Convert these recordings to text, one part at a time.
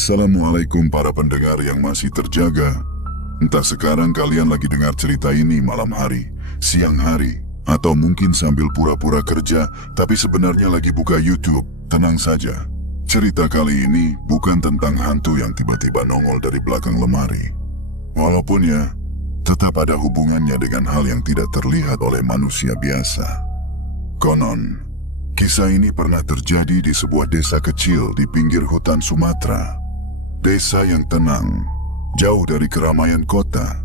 Assalamualaikum para pendengar yang masih terjaga. Entah sekarang kalian lagi dengar cerita ini malam hari, siang hari, atau mungkin sambil pura-pura kerja, tapi sebenarnya lagi buka YouTube. Tenang saja, cerita kali ini bukan tentang hantu yang tiba-tiba nongol dari belakang lemari. Walaupun ya, tetap ada hubungannya dengan hal yang tidak terlihat oleh manusia biasa. Konon, kisah ini pernah terjadi di sebuah desa kecil di pinggir hutan Sumatera. Desa yang tenang, jauh dari keramaian kota.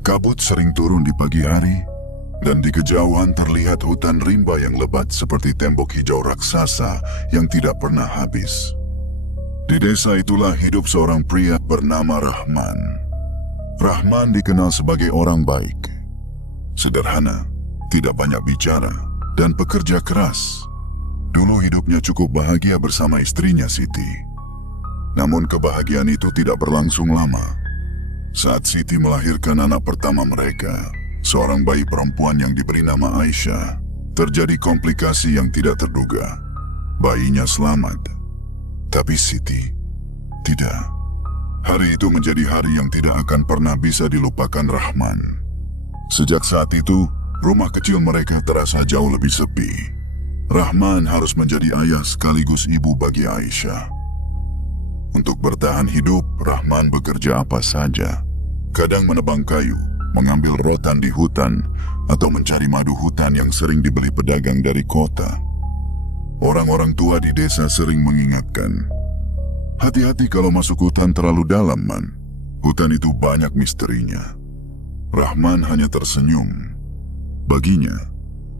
Kabut sering turun di pagi hari, dan di kejauhan terlihat hutan rimba yang lebat seperti tembok hijau raksasa yang tidak pernah habis. Di desa itulah hidup seorang pria bernama Rahman. Rahman dikenal sebagai orang baik, sederhana, tidak banyak bicara, dan pekerja keras. Dulu hidupnya cukup bahagia bersama istrinya Siti. Namun kebahagiaan itu tidak berlangsung lama. Saat Siti melahirkan anak pertama mereka, seorang bayi perempuan yang diberi nama Aisyah, terjadi komplikasi yang tidak terduga. Bayinya selamat, tapi Siti tidak. Hari itu menjadi hari yang tidak akan pernah bisa dilupakan Rahman. Sejak saat itu, rumah kecil mereka terasa jauh lebih sepi. Rahman harus menjadi ayah sekaligus ibu bagi Aisyah. Untuk bertahan hidup, Rahman bekerja apa saja. Kadang menebang kayu, mengambil rotan di hutan, atau mencari madu hutan yang sering dibeli pedagang dari kota. Orang-orang tua di desa sering mengingatkan, hati-hati kalau masuk hutan terlalu dalam, man. Hutan itu banyak misterinya. Rahman hanya tersenyum. Baginya,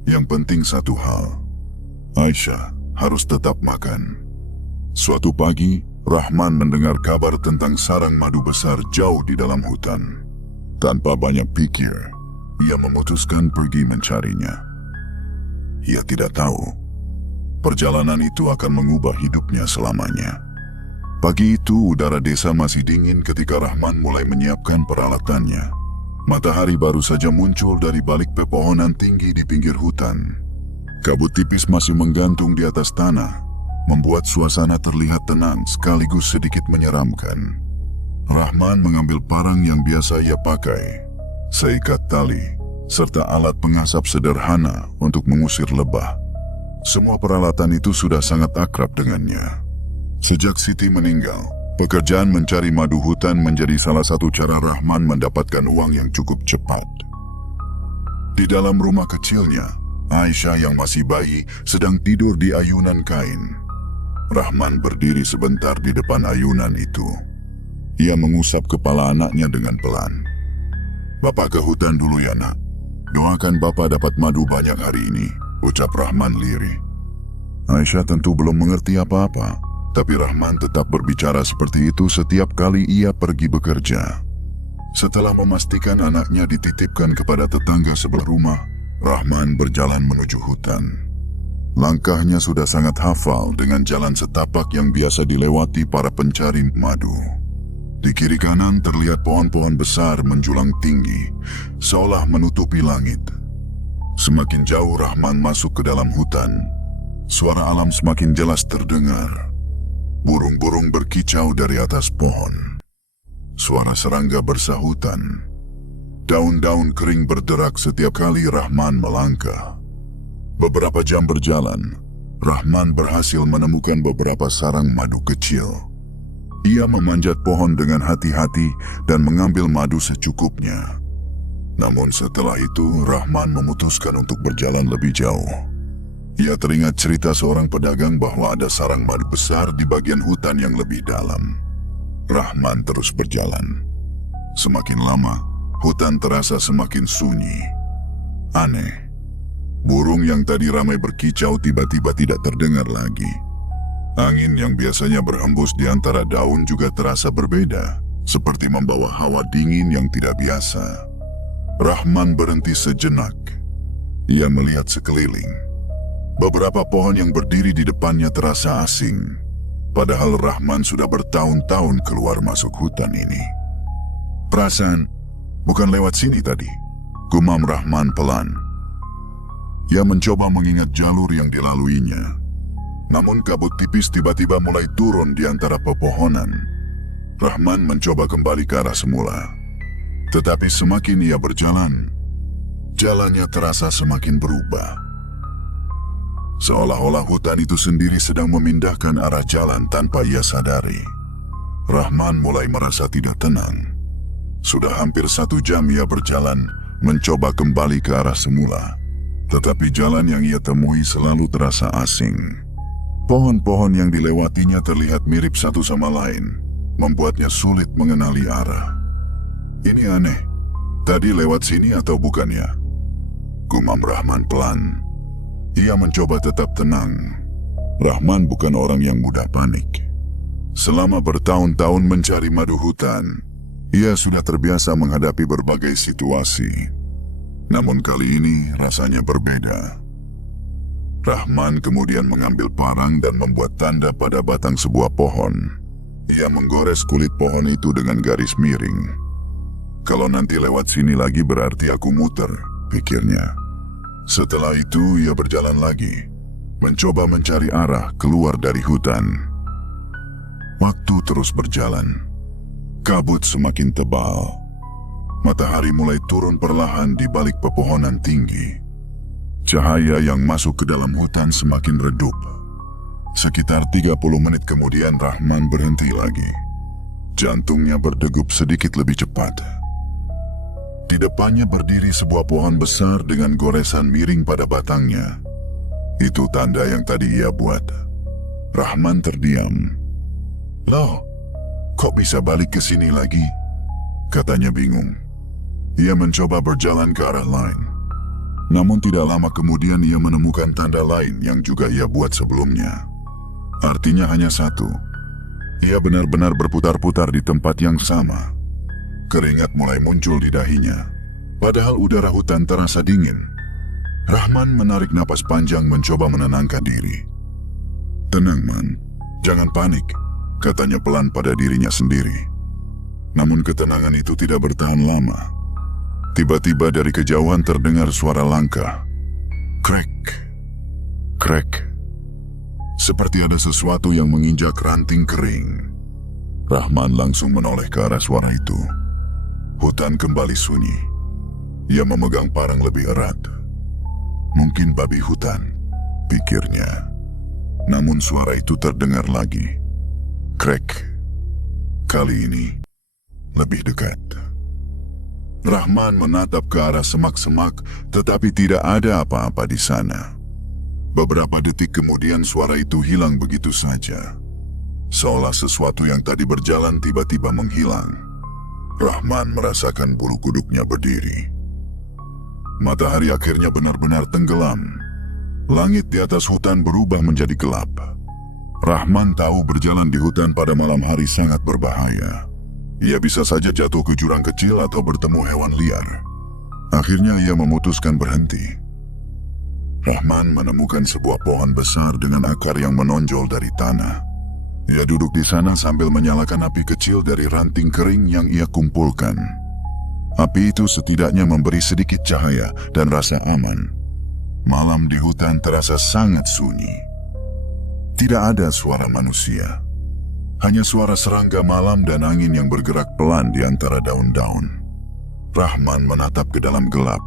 yang penting satu hal, Aisyah harus tetap makan. Suatu pagi, Rahman mendengar kabar tentang sarang madu besar jauh di dalam hutan. Tanpa banyak pikir, ia memutuskan pergi mencarinya. Ia tidak tahu, perjalanan itu akan mengubah hidupnya selamanya. Pagi itu, udara desa masih dingin ketika Rahman mulai menyiapkan peralatannya. Matahari baru saja muncul dari balik pepohonan tinggi di pinggir hutan. Kabut tipis masih menggantung di atas tanah, membuat suasana terlihat tenang sekaligus sedikit menyeramkan. Rahman mengambil parang yang biasa ia pakai, seikat tali, serta alat pengasap sederhana untuk mengusir lebah. Semua peralatan itu sudah sangat akrab dengannya. Sejak Siti meninggal, pekerjaan mencari madu hutan menjadi salah satu cara Rahman mendapatkan uang yang cukup cepat. Di dalam rumah kecilnya, Aisyah yang masih bayi sedang tidur di ayunan kain. Rahman berdiri sebentar di depan ayunan itu. Ia mengusap kepala anaknya dengan pelan. "Bapak ke hutan dulu ya, nak. Doakan bapak dapat madu banyak hari ini," ucap Rahman lirih. Aisyah tentu belum mengerti apa-apa, tapi Rahman tetap berbicara seperti itu setiap kali ia pergi bekerja. Setelah memastikan anaknya dititipkan kepada tetangga sebelah rumah, Rahman berjalan menuju hutan. Langkahnya sudah sangat hafal dengan jalan setapak yang biasa dilewati para pencari madu. Di kiri kanan terlihat pohon-pohon besar menjulang tinggi, seolah menutupi langit. Semakin jauh Rahman masuk ke dalam hutan, suara alam semakin jelas terdengar. Burung-burung berkicau dari atas pohon. Suara serangga bersahutan. Daun-daun kering berderak setiap kali Rahman melangkah. Beberapa jam berjalan, Rahman berhasil menemukan beberapa sarang madu kecil. Ia memanjat pohon dengan hati-hati dan mengambil madu secukupnya. Namun setelah itu, Rahman memutuskan untuk berjalan lebih jauh. Ia teringat cerita seorang pedagang bahwa ada sarang madu besar di bagian hutan yang lebih dalam. Rahman terus berjalan. Semakin lama, hutan terasa semakin sunyi. Aneh. Burung yang tadi ramai berkicau tiba-tiba tidak terdengar lagi. Angin yang biasanya berhembus di antara daun juga terasa berbeda, seperti membawa hawa dingin yang tidak biasa. Rahman berhenti sejenak. Ia melihat sekeliling. Beberapa pohon yang berdiri di depannya terasa asing, padahal Rahman sudah bertahun-tahun keluar masuk hutan ini. "Perasaan, bukan lewat sini tadi," gumam Rahman pelan. Ia mencoba mengingat jalur yang dilaluinya. Namun kabut tipis tiba-tiba mulai turun di antara pepohonan. Rahman mencoba kembali ke arah semula. Tetapi semakin ia berjalan, jalannya terasa semakin berubah. Seolah-olah hutan itu sendiri sedang memindahkan arah jalan tanpa ia sadari. Rahman mulai merasa tidak tenang. Sudah hampir 1 jam ia berjalan, mencoba kembali ke arah semula. Tetapi jalan yang ia temui selalu terasa asing. Pohon-pohon yang dilewatinya terlihat mirip satu sama lain, membuatnya sulit mengenali arah. Ini aneh, tadi lewat sini atau bukan ya? Gumam Rahman pelan. Ia mencoba tetap tenang. Rahman bukan orang yang mudah panik. Selama bertahun-tahun mencari madu hutan, ia sudah terbiasa menghadapi berbagai situasi. Namun kali ini rasanya berbeda. Rahman kemudian mengambil parang dan membuat tanda pada batang sebuah pohon. Ia menggores kulit pohon itu dengan garis miring. Kalau nanti lewat sini lagi berarti aku muter, pikirnya. Setelah itu ia berjalan lagi, mencoba mencari arah keluar dari hutan. Waktu terus berjalan. Kabut semakin tebal. Matahari mulai turun perlahan di balik pepohonan tinggi. Cahaya yang masuk ke dalam hutan semakin redup. Sekitar 30 menit kemudian Rahman berhenti lagi. Jantungnya berdegup sedikit lebih cepat. Di depannya berdiri sebuah pohon besar dengan goresan miring pada batangnya. Itu tanda yang tadi ia buat. Rahman terdiam. "Loh, kok bisa balik ke sini lagi?" katanya bingung. Ia mencoba berjalan ke arah lain. Namun tidak lama kemudian ia menemukan tanda lain yang juga ia buat sebelumnya. Artinya hanya satu. Ia benar-benar berputar-putar di tempat yang sama. Keringat mulai muncul di dahinya. Padahal udara hutan terasa dingin. Rahman menarik napas panjang mencoba menenangkan diri. "Tenang, Man. Jangan panik," katanya pelan pada dirinya sendiri. Namun ketenangan itu tidak bertahan lama. Tiba-tiba dari kejauhan terdengar suara langkah. Krek, krek. Seperti ada sesuatu yang menginjak ranting kering. Rahman langsung menoleh ke arah suara itu. Hutan kembali sunyi. Ia memegang parang lebih erat. Mungkin babi hutan, pikirnya. Namun suara itu terdengar lagi. Krek. Kali ini lebih dekat. Rahman menatap ke arah semak-semak, tetapi tidak ada apa-apa di sana. Beberapa detik kemudian suara itu hilang begitu saja. Seolah sesuatu yang tadi berjalan tiba-tiba menghilang. Rahman merasakan bulu kuduknya berdiri. Matahari akhirnya benar-benar tenggelam. Langit di atas hutan berubah menjadi gelap. Rahman tahu berjalan di hutan pada malam hari sangat berbahaya. Ia bisa saja jatuh ke jurang kecil atau bertemu hewan liar. Akhirnya ia memutuskan berhenti. Rahman menemukan sebuah pohon besar dengan akar yang menonjol dari tanah. Ia duduk di sana sambil menyalakan api kecil dari ranting kering yang ia kumpulkan. Api itu setidaknya memberi sedikit cahaya dan rasa aman. Malam di hutan terasa sangat sunyi. Tidak ada suara manusia. Hanya suara serangga malam dan angin yang bergerak pelan di antara daun-daun. Rahman menatap ke dalam gelap.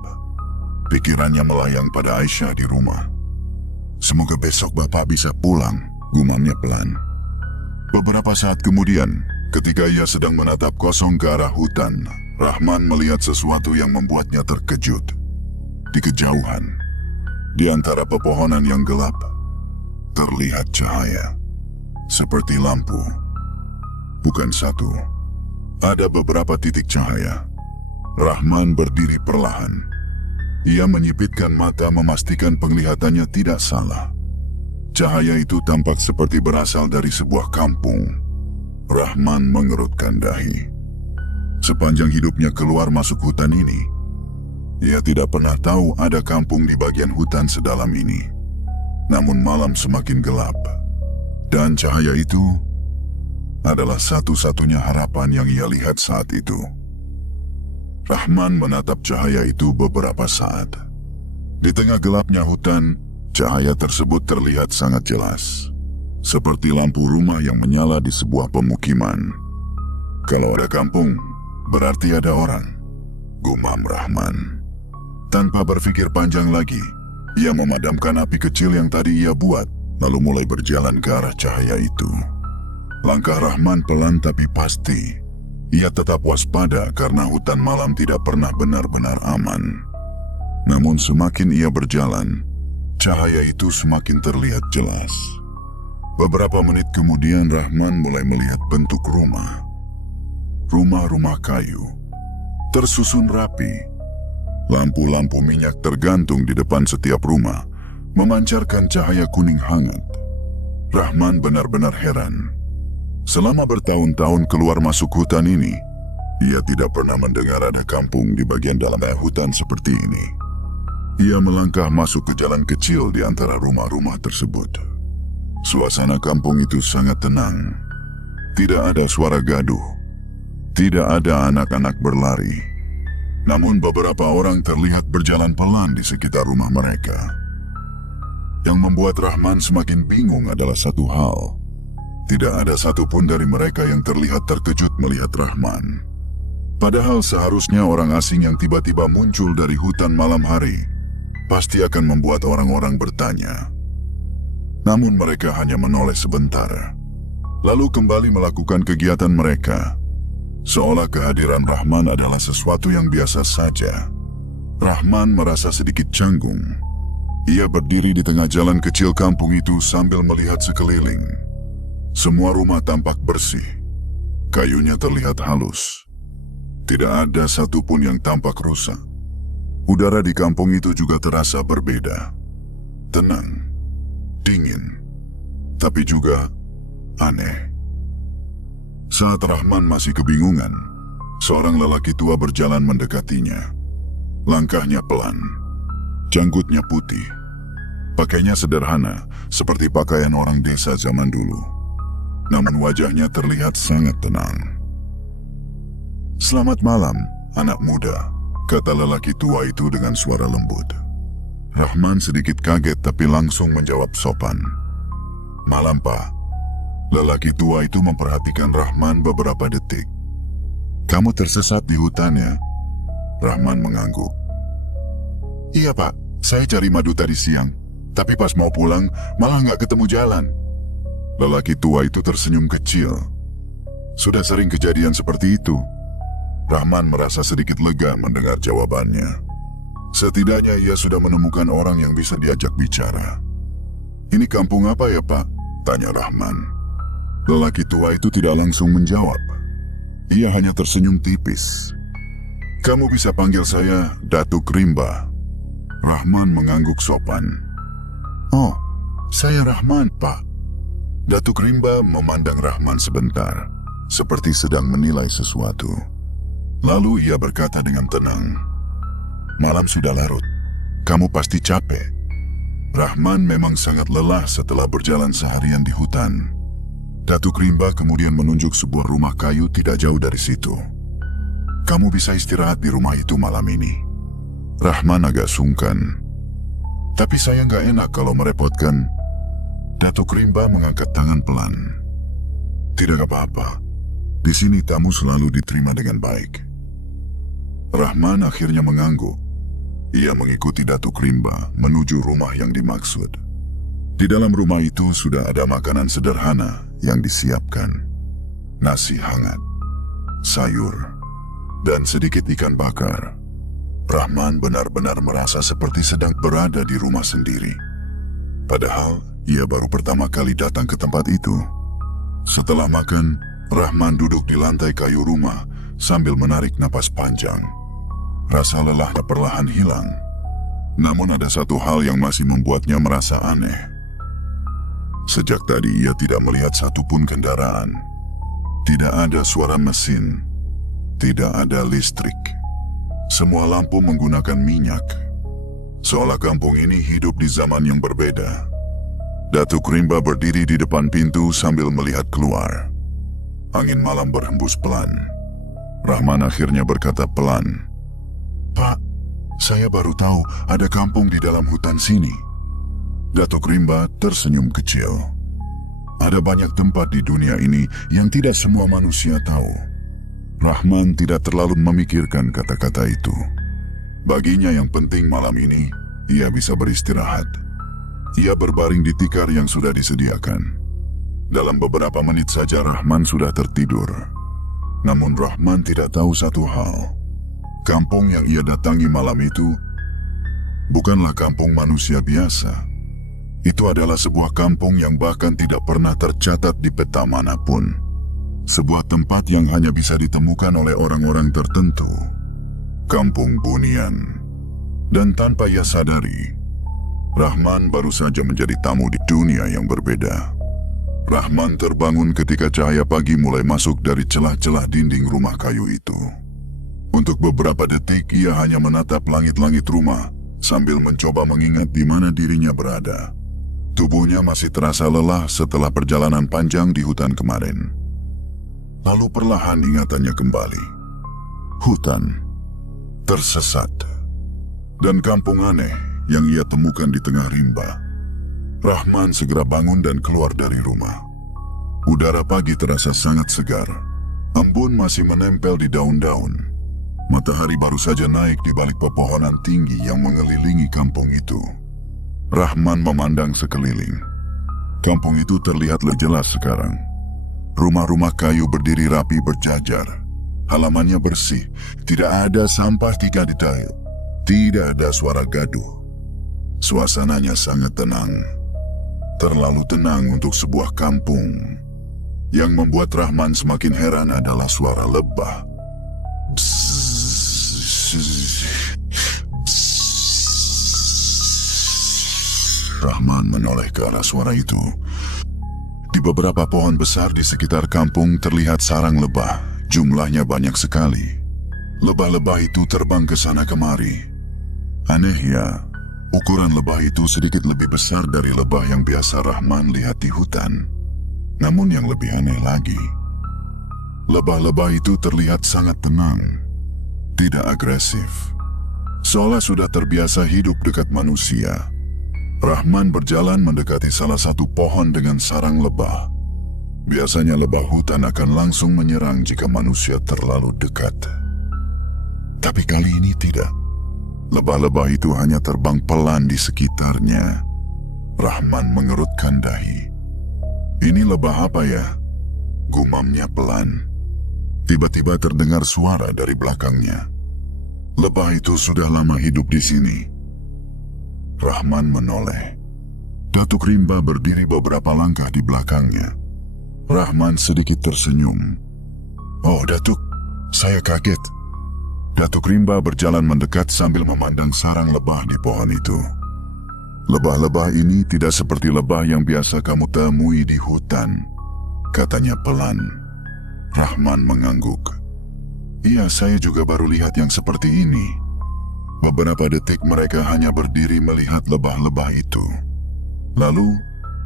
Pikirannya melayang pada Aisyah di rumah. "Semoga besok Bapak bisa pulang," gumamnya pelan. Beberapa saat kemudian, ketika ia sedang menatap kosong ke arah hutan, Rahman melihat sesuatu yang membuatnya terkejut. Di kejauhan, di antara pepohonan yang gelap, terlihat cahaya. Seperti lampu. Bukan satu. Ada beberapa titik cahaya. Rahman berdiri perlahan. Ia menyipitkan mata memastikan penglihatannya tidak salah. Cahaya itu tampak seperti berasal dari sebuah kampung. Rahman mengerutkan dahi. Sepanjang hidupnya keluar masuk hutan ini, ia tidak pernah tahu ada kampung di bagian hutan sedalam ini. Namun malam semakin gelap, dan cahaya itu adalah satu-satunya harapan yang ia lihat saat itu. Rahman menatap cahaya itu beberapa saat. Di tengah gelapnya hutan, cahaya tersebut terlihat sangat jelas. Seperti lampu rumah yang menyala di sebuah pemukiman. Kalau ada kampung, berarti ada orang, gumam Rahman. Tanpa berpikir panjang lagi, ia memadamkan api kecil yang tadi ia buat, lalu mulai berjalan ke arah cahaya itu. Langkah Rahman pelan tapi pasti. Ia tetap waspada karena hutan malam tidak pernah benar-benar aman. Namun semakin ia berjalan, cahaya itu semakin terlihat jelas. Beberapa menit kemudian Rahman mulai melihat bentuk rumah. Rumah-rumah kayu, tersusun rapi. Lampu-lampu minyak tergantung di depan setiap rumah, memancarkan cahaya kuning hangat. Rahman benar-benar heran. Selama bertahun-tahun keluar masuk hutan ini, ia tidak pernah mendengar ada kampung di bagian dalam hutan seperti ini. Ia melangkah masuk ke jalan kecil di antara rumah-rumah tersebut. Suasana kampung itu sangat tenang. Tidak ada suara gaduh. Tidak ada anak-anak berlari. Namun beberapa orang terlihat berjalan pelan di sekitar rumah mereka. Yang membuat Rahman semakin bingung adalah satu hal. Tidak ada satupun dari mereka yang terlihat terkejut melihat Rahman. Padahal seharusnya orang asing yang tiba-tiba muncul dari hutan malam hari pasti akan membuat orang-orang bertanya. Namun mereka hanya menoleh sebentar, lalu kembali melakukan kegiatan mereka. Seolah kehadiran Rahman adalah sesuatu yang biasa saja. Rahman merasa sedikit canggung. Ia berdiri di tengah jalan kecil kampung itu sambil melihat sekeliling. Semua rumah tampak bersih. Kayunya terlihat halus. Tidak ada satupun yang tampak rusak. Udara di kampung itu juga terasa berbeda. Tenang, dingin, tapi juga aneh. Saat Rahman masih kebingungan, seorang lelaki tua berjalan mendekatinya. Langkahnya pelan, janggutnya putih. Pakainya sederhana, seperti pakaian orang desa zaman dulu. Namun wajahnya terlihat sangat tenang. "Selamat malam, anak muda," kata lelaki tua itu dengan suara lembut. Rahman sedikit kaget tapi langsung menjawab sopan. "Malam, Pak." Lelaki tua itu memperhatikan Rahman beberapa detik. "Kamu tersesat di hutan ya?" Rahman mengangguk. "Iya, Pak. Saya cari madu tadi siang. Tapi pas mau pulang, malah nggak ketemu jalan." Lelaki tua itu tersenyum kecil. Sudah sering kejadian seperti itu. Rahman merasa sedikit lega mendengar jawabannya. Setidaknya ia sudah menemukan orang yang bisa diajak bicara. "Ini kampung apa ya, Pak?" tanya Rahman. Lelaki tua itu tidak langsung menjawab. Ia hanya tersenyum tipis. "Kamu bisa panggil saya Datuk Rimba." Rahman mengangguk sopan. "Oh, saya Rahman, Pak." Datuk Rimba memandang Rahman sebentar, seperti sedang menilai sesuatu. Lalu ia berkata dengan tenang, "Malam sudah larut. Kamu pasti capek." Rahman memang sangat lelah setelah berjalan seharian di hutan. Datuk Rimba kemudian menunjuk sebuah rumah kayu tidak jauh dari situ. "Kamu bisa istirahat di rumah itu malam ini." Rahman agak sungkan. "Tapi saya nggak enak kalau merepotkan." Datuk Rimba mengangkat tangan pelan. "Tidak apa-apa. Di sini tamu selalu diterima dengan baik." Rahman akhirnya mengangguk. Ia mengikuti Datuk Rimba menuju rumah yang dimaksud. Di dalam rumah itu sudah ada makanan sederhana yang disiapkan. Nasi hangat, sayur, dan sedikit ikan bakar. Rahman benar-benar merasa seperti sedang berada di rumah sendiri. Padahal ia baru pertama kali datang ke tempat itu. Setelah makan, Rahman duduk di lantai kayu rumah sambil menarik napas panjang. Rasa lelahnya perlahan hilang. Namun ada satu hal yang masih membuatnya merasa aneh. Sejak tadi ia tidak melihat satupun kendaraan. Tidak ada suara mesin. Tidak ada listrik. Semua lampu menggunakan minyak. Seolah kampung ini hidup di zaman yang berbeda. Datuk Rimba berdiri di depan pintu sambil melihat keluar. Angin malam berhembus pelan. Rahman akhirnya berkata pelan, "Pak, saya baru tahu ada kampung di dalam hutan sini." Datuk Rimba tersenyum kecil. Ada banyak tempat di dunia ini yang tidak semua manusia tahu. Rahman tidak terlalu memikirkan kata-kata itu. Baginya yang penting malam ini, ia bisa beristirahat. Ia berbaring di tikar yang sudah disediakan. Dalam beberapa menit saja Rahman sudah tertidur. Namun Rahman tidak tahu satu hal. Kampung yang ia datangi malam itu bukanlah kampung manusia biasa. Itu adalah sebuah kampung yang bahkan tidak pernah tercatat di peta manapun. Sebuah tempat yang hanya bisa ditemukan oleh orang-orang tertentu. Kampung Bunian. Dan tanpa ia sadari, Rahman baru saja menjadi tamu di dunia yang berbeda. Rahman terbangun ketika cahaya pagi mulai masuk dari celah-celah dinding rumah kayu itu. Untuk beberapa detik ia hanya menatap langit-langit rumah sambil mencoba mengingat di mana dirinya berada. Tubuhnya masih terasa lelah setelah perjalanan panjang di hutan kemarin. Lalu perlahan ingatannya kembali. Hutan, tersesat, dan kampung aneh yang ia temukan di tengah rimba. Rahman segera bangun dan keluar dari rumah. Udara pagi terasa sangat segar. Embun masih menempel di daun-daun. Matahari baru saja naik di balik pepohonan tinggi yang mengelilingi kampung itu. Rahman memandang sekeliling. Kampung itu terlihat lebih jelas sekarang. Rumah-rumah kayu berdiri rapi berjajar. Halamannya bersih. Tidak ada sampah tiga detail. Tidak ada suara gaduh. Suasananya sangat tenang. Terlalu tenang untuk sebuah kampung. Yang membuat Rahman semakin heran adalah suara lebah. Rahman menoleh ke arah suara itu. Di beberapa pohon besar di sekitar kampung terlihat sarang lebah. Jumlahnya banyak sekali. Lebah-lebah itu terbang ke sana kemari. Anehnya, ukuran lebah itu sedikit lebih besar dari lebah yang biasa Rahman lihat di hutan. Namun yang lebih aneh lagi, lebah-lebah itu terlihat sangat tenang, tidak agresif. Seolah sudah terbiasa hidup dekat manusia. Rahman berjalan mendekati salah satu pohon dengan sarang lebah. Biasanya lebah hutan akan langsung menyerang jika manusia terlalu dekat. Tapi kali ini tidak. Lebah-lebah itu hanya terbang pelan di sekitarnya. Rahman mengerutkan dahi. Ini lebah apa ya? Gumamnya pelan. Tiba-tiba terdengar suara dari belakangnya. Lebah itu sudah lama hidup di sini. Rahman menoleh. Datuk Rimba berdiri beberapa langkah di belakangnya. Rahman sedikit tersenyum. Oh, Datuk, saya kaget. Datuk Rimba berjalan mendekat sambil memandang sarang lebah di pohon itu. Lebah-lebah ini tidak seperti lebah yang biasa kamu temui di hutan, katanya pelan. Rahman mengangguk. Iya, saya juga baru lihat yang seperti ini. Beberapa detik mereka hanya berdiri melihat lebah-lebah itu. Lalu,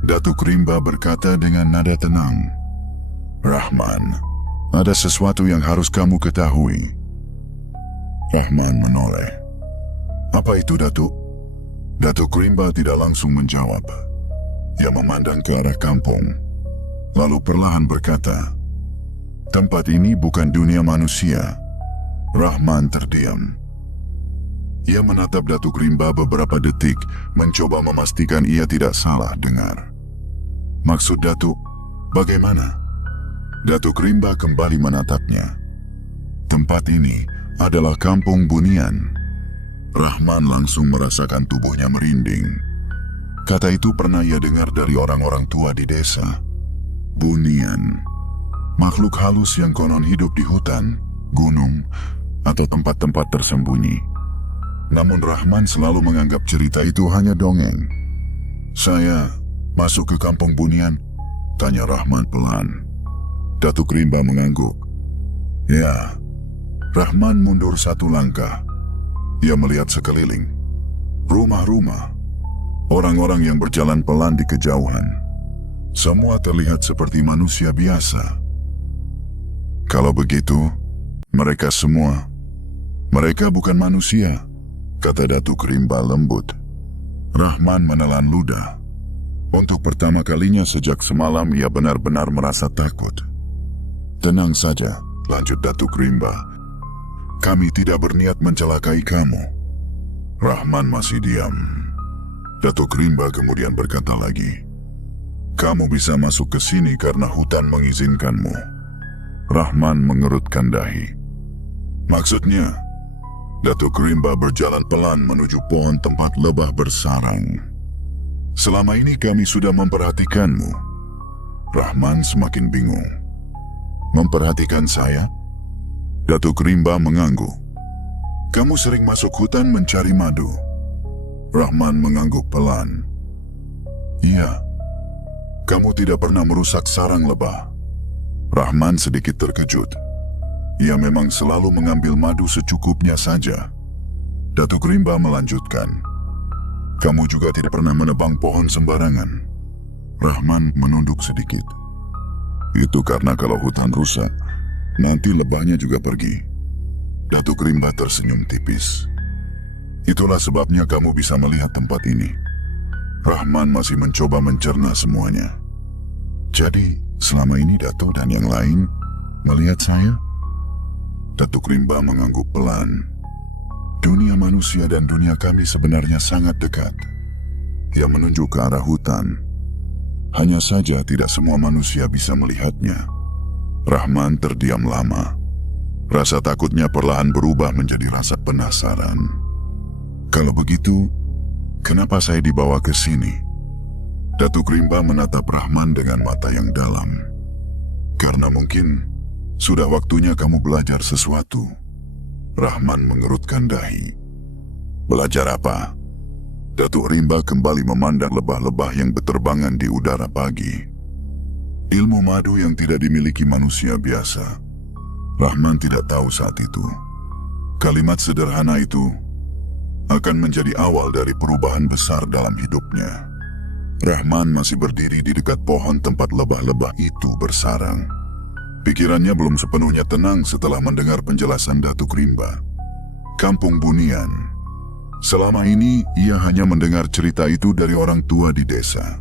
Datuk Rimba berkata dengan nada tenang, Rahman, ada sesuatu yang harus kamu ketahui. Rahman menoleh. Apa itu, Datuk? Datuk Rimba tidak langsung menjawab. Ia memandang ke arah kampung, lalu perlahan berkata, tempat ini bukan dunia manusia. Rahman terdiam. Ia menatap Datuk Rimba beberapa detik, mencoba memastikan ia tidak salah dengar. Maksud Datuk, bagaimana? Datuk Rimba kembali menatapnya. Tempat ini adalah kampung Bunian. Rahman langsung merasakan tubuhnya merinding. Kata itu pernah ia dengar dari orang-orang tua di desa. Bunian, makhluk halus yang konon hidup di hutan, gunung, atau tempat-tempat tersembunyi. Namun Rahman selalu menganggap cerita itu hanya dongeng. Saya masuk ke kampung Bunian? Tanya Rahman pelan. Datuk Rimba mengangguk. Ya. Rahman mundur satu langkah. Ia melihat sekeliling. Rumah-rumah. Orang-orang yang berjalan pelan di kejauhan. Semua terlihat seperti manusia biasa. Kalau begitu, mereka bukan manusia, kata Datuk Rimba lembut. Rahman menelan ludah. Untuk pertama kalinya sejak semalam ia benar-benar merasa takut. Tenang saja, lanjut Datuk Rimba. Kami tidak berniat mencelakai kamu. Rahman masih diam. Datuk Rimba kemudian berkata lagi, kamu bisa masuk ke sini karena hutan mengizinkanmu. Rahman mengerutkan dahi. Maksudnya, Datuk Rimba berjalan pelan menuju pohon tempat lebah bersarang. Selama ini kami sudah memperhatikanmu. Rahman semakin bingung. Memperhatikan saya? Datuk Rimba mengangguk. Kamu sering masuk hutan mencari madu. Rahman mengangguk pelan. Iya. Kamu tidak pernah merusak sarang lebah. Rahman sedikit terkejut. Ia memang selalu mengambil madu secukupnya saja. Datuk Rimba melanjutkan. Kamu juga tidak pernah menebang pohon sembarangan. Rahman menunduk sedikit. Itu karena kalau hutan rusak, nanti lebahnya juga pergi. Datuk Rimba tersenyum tipis. Itulah sebabnya kamu bisa melihat tempat ini. Rahman masih mencoba mencerna semuanya. Jadi, selama ini Datuk dan yang lain melihat saya? Datuk Rimba mengangguk pelan. Dunia manusia dan dunia kami sebenarnya sangat dekat. Ia menunjuk ke arah hutan. Hanya saja tidak semua manusia bisa melihatnya. Rahman terdiam lama. Rasa takutnya perlahan berubah menjadi rasa penasaran. Kalau begitu, kenapa saya dibawa ke sini? Datuk Rimba menatap Rahman dengan mata yang dalam. Karena mungkin sudah waktunya kamu belajar sesuatu. Rahman mengerutkan dahi. Belajar apa? Datuk Rimba kembali memandang lebah-lebah yang berterbangan di udara pagi. Ilmu madu yang tidak dimiliki manusia biasa. Rahman tidak tahu saat itu. Kalimat sederhana itu akan menjadi awal dari perubahan besar dalam hidupnya. Rahman masih berdiri di dekat pohon tempat lebah-lebah itu bersarang. Pikirannya belum sepenuhnya tenang setelah mendengar penjelasan Datuk Rimba. Kampung Bunian. Selama ini, ia hanya mendengar cerita itu dari orang tua di desa.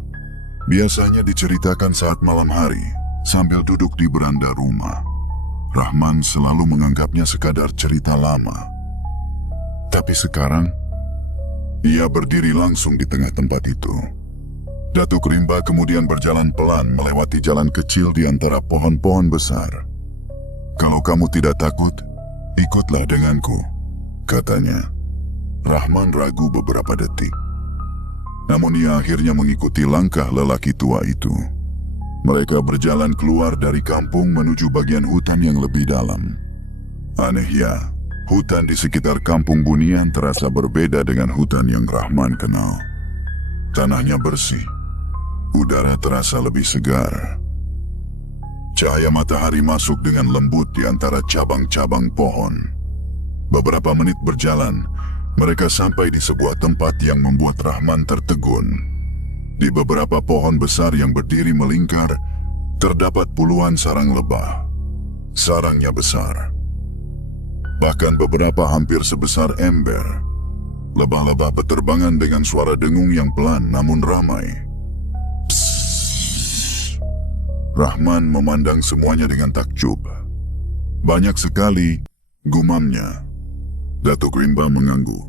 Biasanya diceritakan saat malam hari, sambil duduk di beranda rumah. Rahman selalu menganggapnya sekadar cerita lama. Tapi sekarang, ia berdiri langsung di tengah tempat itu. Datuk Rimba kemudian berjalan pelan melewati jalan kecil di antara pohon-pohon besar. Kalau kamu tidak takut, ikutlah denganku, katanya. Rahman ragu beberapa detik. Namun ia akhirnya mengikuti langkah lelaki tua itu. Mereka berjalan keluar dari kampung menuju bagian hutan yang lebih dalam. Aneh ya, hutan di sekitar kampung Bunian terasa berbeda dengan hutan yang Rahman kenal. Tanahnya bersih. Udara terasa lebih segar. Cahaya matahari masuk dengan lembut di antara cabang-cabang pohon. Beberapa menit berjalan, mereka sampai di sebuah tempat yang membuat Rahman tertegun. Di beberapa pohon besar yang berdiri melingkar, terdapat puluhan sarang lebah. Sarangnya besar. Bahkan beberapa hampir sebesar ember. Lebah-lebah berterbangan dengan suara dengung yang pelan namun ramai. Psst. Rahman memandang semuanya dengan takjub. Banyak sekali, gumamnya. Datuk Rimba mengangguk.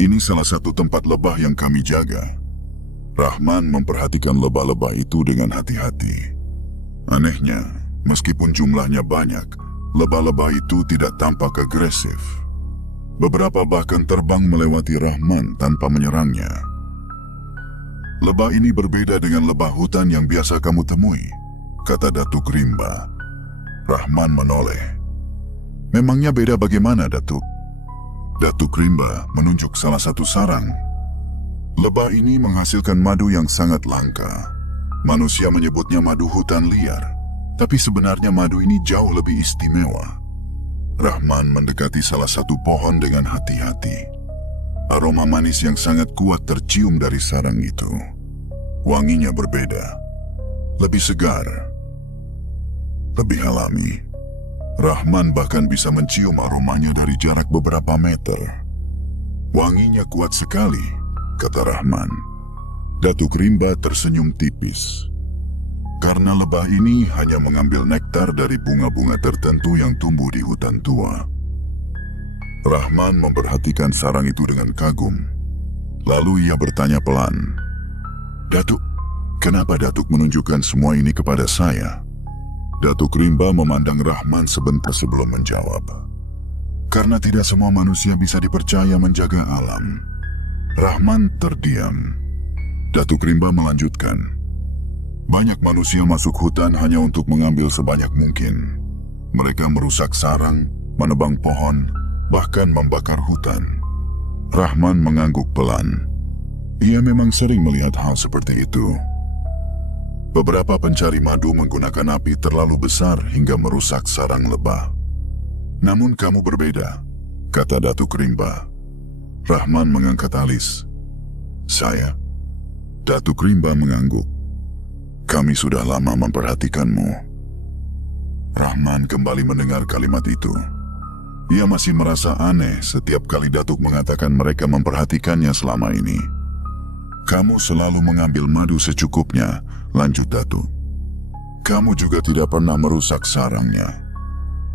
Ini salah satu tempat lebah yang kami jaga. Rahman memperhatikan lebah-lebah itu dengan hati-hati. Anehnya, meskipun jumlahnya banyak, lebah-lebah itu tidak tampak agresif. Beberapa bahkan terbang melewati Rahman tanpa menyerangnya. Lebah ini berbeda dengan lebah hutan yang biasa kamu temui, kata Datuk Rimba. Rahman menoleh. Memangnya beda bagaimana, Datuk? Datuk Rimba menunjuk salah satu sarang. Lebah ini menghasilkan madu yang sangat langka. Manusia menyebutnya madu hutan liar, tapi sebenarnya madu ini jauh lebih istimewa. Rahman mendekati salah satu pohon dengan hati-hati. Aroma manis yang sangat kuat tercium dari sarang itu. Wanginya berbeda, lebih segar, lebih alami. Rahman bahkan bisa mencium aromanya dari jarak beberapa meter. Wanginya kuat sekali, kata Rahman. Datuk Rimba tersenyum tipis. Karena lebah ini hanya mengambil nektar dari bunga-bunga tertentu yang tumbuh di hutan tua. Rahman memperhatikan sarang itu dengan kagum. Lalu ia bertanya pelan, "Datuk, kenapa Datuk menunjukkan semua ini kepada saya?" Datuk Rimba memandang Rahman sebentar sebelum menjawab. "Karena tidak semua manusia bisa dipercaya menjaga alam." Rahman terdiam. Datuk Rimba melanjutkan, "Banyak manusia masuk hutan hanya untuk mengambil sebanyak mungkin. Mereka merusak sarang, menebang pohon, bahkan membakar hutan." Rahman mengangguk pelan. Ia memang sering melihat hal seperti itu. Beberapa pencari madu menggunakan api terlalu besar hingga merusak sarang lebah. "Namun kamu berbeda," kata Datuk Rimba. Rahman mengangkat alis. "Saya?" Datuk Rimba mengangguk. "Kami sudah lama memperhatikanmu." Rahman kembali mendengar kalimat itu. Ia masih merasa aneh setiap kali Datuk mengatakan mereka memperhatikannya selama ini. "Kamu selalu mengambil madu secukupnya," lanjut Datuk. "Kamu juga tidak pernah merusak sarangnya."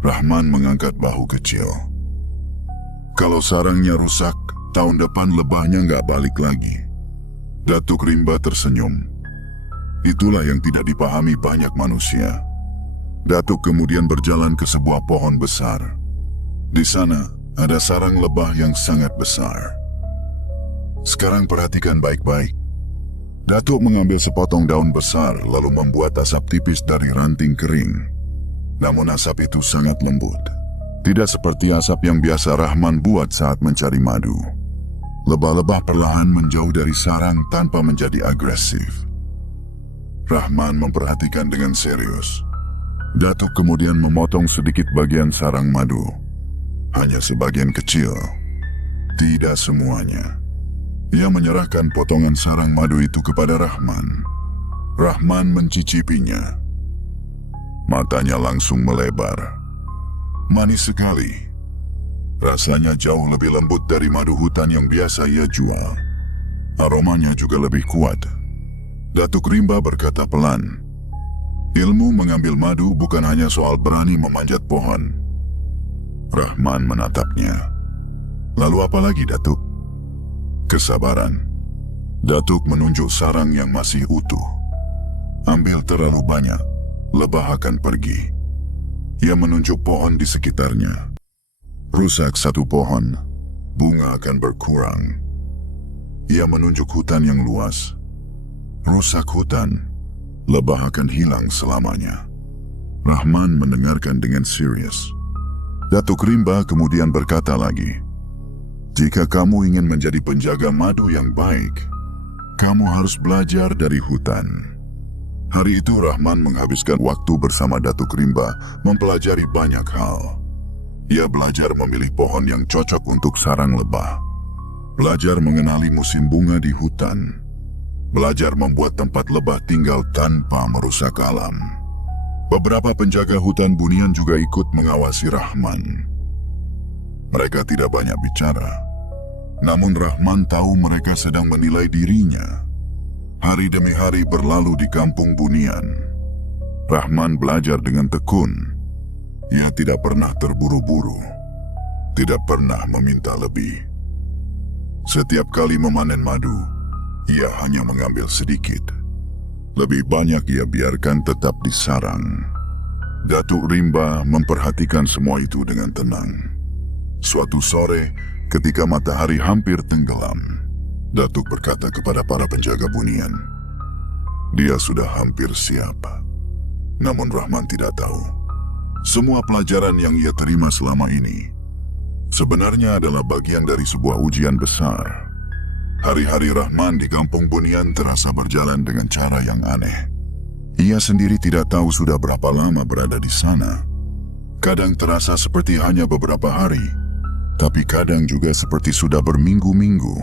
Rahman mengangkat bahu kecil. "Kalau sarangnya rusak, tahun depan lebahnya nggak balik lagi." Datuk Rimba tersenyum. Itulah yang tidak dipahami banyak manusia. Datuk kemudian berjalan ke sebuah pohon besar. Di sana ada sarang lebah yang sangat besar. "Sekarang perhatikan baik-baik." Datuk mengambil sepotong daun besar lalu membuat asap tipis dari ranting kering. Namun asap itu sangat lembut. Tidak seperti asap yang biasa Rahman buat saat mencari madu. Lebah-lebah perlahan menjauh dari sarang tanpa menjadi agresif. Rahman memperhatikan dengan serius. Datuk kemudian memotong sedikit bagian sarang madu. Hanya sebagian kecil. Tidak semuanya. Ia menyerahkan potongan sarang madu itu kepada Rahman. Rahman mencicipinya. Matanya langsung melebar. Manis sekali. Rasanya jauh lebih lembut dari madu hutan yang biasa ia jual. Aromanya juga lebih kuat. Datuk Rimba berkata pelan, "Ilmu mengambil madu bukan hanya soal berani memanjat pohon." Rahman menatapnya. "Lalu apa lagi, Datuk?" "Kesabaran." Datuk menunjuk sarang yang masih utuh. "Ambil terlalu banyak, lebah akan pergi." Ia menunjuk pohon di sekitarnya. "Rusak satu pohon, bunga akan berkurang." Ia menunjuk hutan yang luas. "Rusak hutan, lebah akan hilang selamanya." Rahman mendengarkan dengan serius. Datuk Rimba kemudian berkata lagi, "Jika kamu ingin menjadi penjaga madu yang baik, kamu harus belajar dari hutan." Hari itu Rahman menghabiskan waktu bersama Datuk Rimba mempelajari banyak hal. Ia belajar memilih pohon yang cocok untuk sarang lebah, belajar mengenali musim bunga di hutan, belajar membuat tempat lebah tinggal tanpa merusak alam. Beberapa penjaga hutan bunian juga ikut mengawasi Rahman. Mereka tidak banyak bicara, namun Rahman tahu mereka sedang menilai dirinya. Hari demi hari berlalu di kampung bunian. Rahman belajar dengan tekun. Ia tidak pernah terburu-buru, tidak pernah meminta lebih. Setiap kali memanen madu, ia hanya mengambil sedikit. Lebih banyak ia biarkan tetap di sarang. Datuk Rimba memperhatikan semua itu dengan tenang. Suatu sore, ketika matahari hampir tenggelam, Datuk berkata kepada para penjaga bunian, dia sudah hampir siap. Namun Rahman tidak tahu. Semua pelajaran yang ia terima selama ini sebenarnya adalah bagian dari sebuah ujian besar. Hari-hari Rahman di kampung bunian terasa berjalan dengan cara yang aneh. Ia sendiri tidak tahu sudah berapa lama berada di sana. Kadang terasa seperti hanya beberapa hari, tapi kadang juga seperti sudah berminggu-minggu.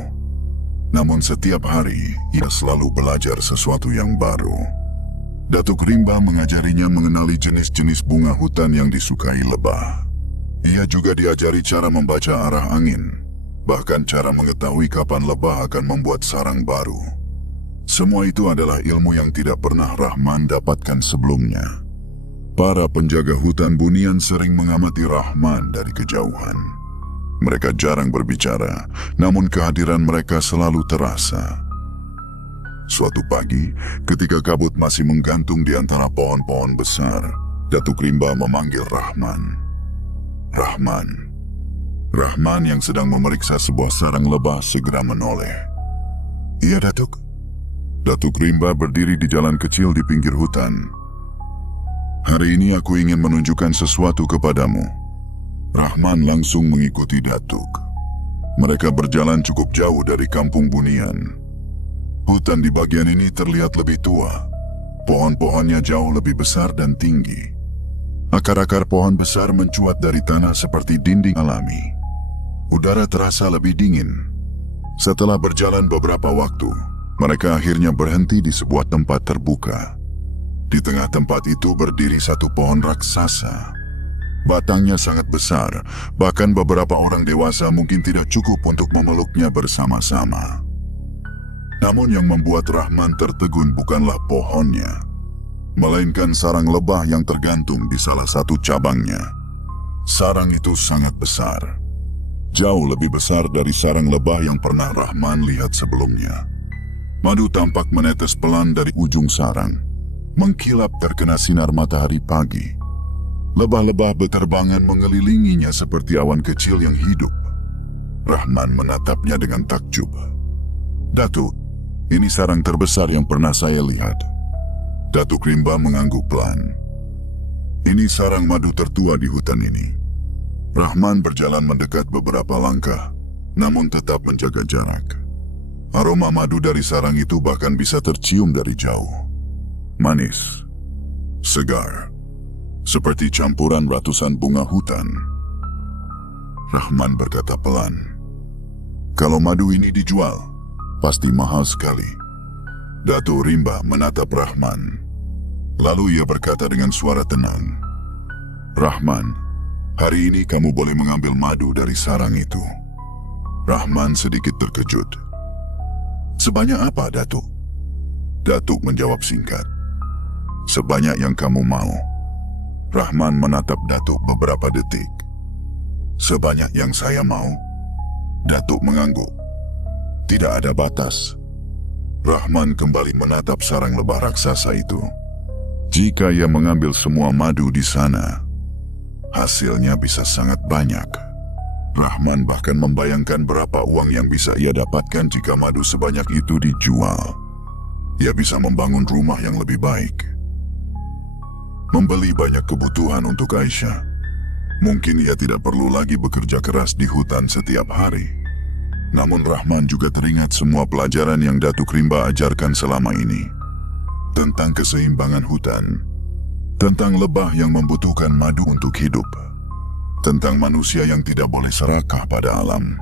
Namun setiap hari, ia selalu belajar sesuatu yang baru. Datuk Rimba mengajarinya mengenali jenis-jenis bunga hutan yang disukai lebah. Ia juga diajari cara membaca arah angin, bahkan cara mengetahui kapan lebah akan membuat sarang baru. Semua itu adalah ilmu yang tidak pernah Rahman dapatkan sebelumnya. Para penjaga hutan bunian sering mengamati Rahman dari kejauhan. Mereka jarang berbicara, namun kehadiran mereka selalu terasa. Suatu pagi, ketika kabut masih menggantung di antara pohon-pohon besar, Datuk Rimba memanggil Rahman. Rahman. Rahman yang sedang memeriksa sebuah sarang lebah segera menoleh. Iya, Datuk. Datuk Rimba berdiri di jalan kecil di pinggir hutan. Hari ini aku ingin menunjukkan sesuatu kepadamu. Rahman langsung mengikuti Datuk. Mereka berjalan cukup jauh dari kampung bunian. Hutan di bagian ini terlihat lebih tua. Pohon-pohonnya jauh lebih besar dan tinggi. Akar-akar pohon besar mencuat dari tanah seperti dinding alami. Udara terasa lebih dingin. Setelah berjalan beberapa waktu, mereka akhirnya berhenti di sebuah tempat terbuka. Di tengah tempat itu berdiri satu pohon raksasa. Batangnya sangat besar, bahkan beberapa orang dewasa mungkin tidak cukup untuk memeluknya bersama-sama. Namun yang membuat Rahman tertegun bukanlah pohonnya, melainkan sarang lebah yang tergantung di salah satu cabangnya. Sarang itu sangat besar, jauh lebih besar dari sarang lebah yang pernah Rahman lihat sebelumnya. Madu tampak menetes pelan dari ujung sarang, mengkilap terkena sinar matahari pagi. Lebah-lebah beterbangan mengelilinginya seperti awan kecil yang hidup. Rahman menatapnya dengan takjub. Datuk, ini sarang terbesar yang pernah saya lihat. Datuk Rimba mengangguk pelan. Ini sarang madu tertua di hutan ini. Rahman berjalan mendekat beberapa langkah, namun tetap menjaga jarak. Aroma madu dari sarang itu bahkan bisa tercium dari jauh. Manis, segar, seperti campuran ratusan bunga hutan. Rahman berkata pelan, "Kalau madu ini dijual, pasti mahal sekali." Datuk Rimba menatap Rahman. Lalu ia berkata dengan suara tenang, "Rahman, hari ini kamu boleh mengambil madu dari sarang itu." Rahman sedikit terkejut. "Sebanyak apa, Datuk?" Datuk menjawab singkat, "Sebanyak yang kamu mau." Rahman menatap Datuk beberapa detik. "Sebanyak yang saya mau?" Datuk mengangguk. "Tidak ada batas." Rahman kembali menatap sarang lebah raksasa itu. Jika ia mengambil semua madu di sana, hasilnya bisa sangat banyak. Rahman bahkan membayangkan berapa uang yang bisa ia dapatkan jika madu sebanyak itu dijual. Ia bisa membangun rumah yang lebih baik, membeli banyak kebutuhan untuk Aisyah. Mungkin ia tidak perlu lagi bekerja keras di hutan setiap hari. Namun Rahman juga teringat semua pelajaran yang Datuk Rimba ajarkan selama ini. Tentang keseimbangan hutan, tentang lebah yang membutuhkan madu untuk hidup, tentang manusia yang tidak boleh serakah pada alam.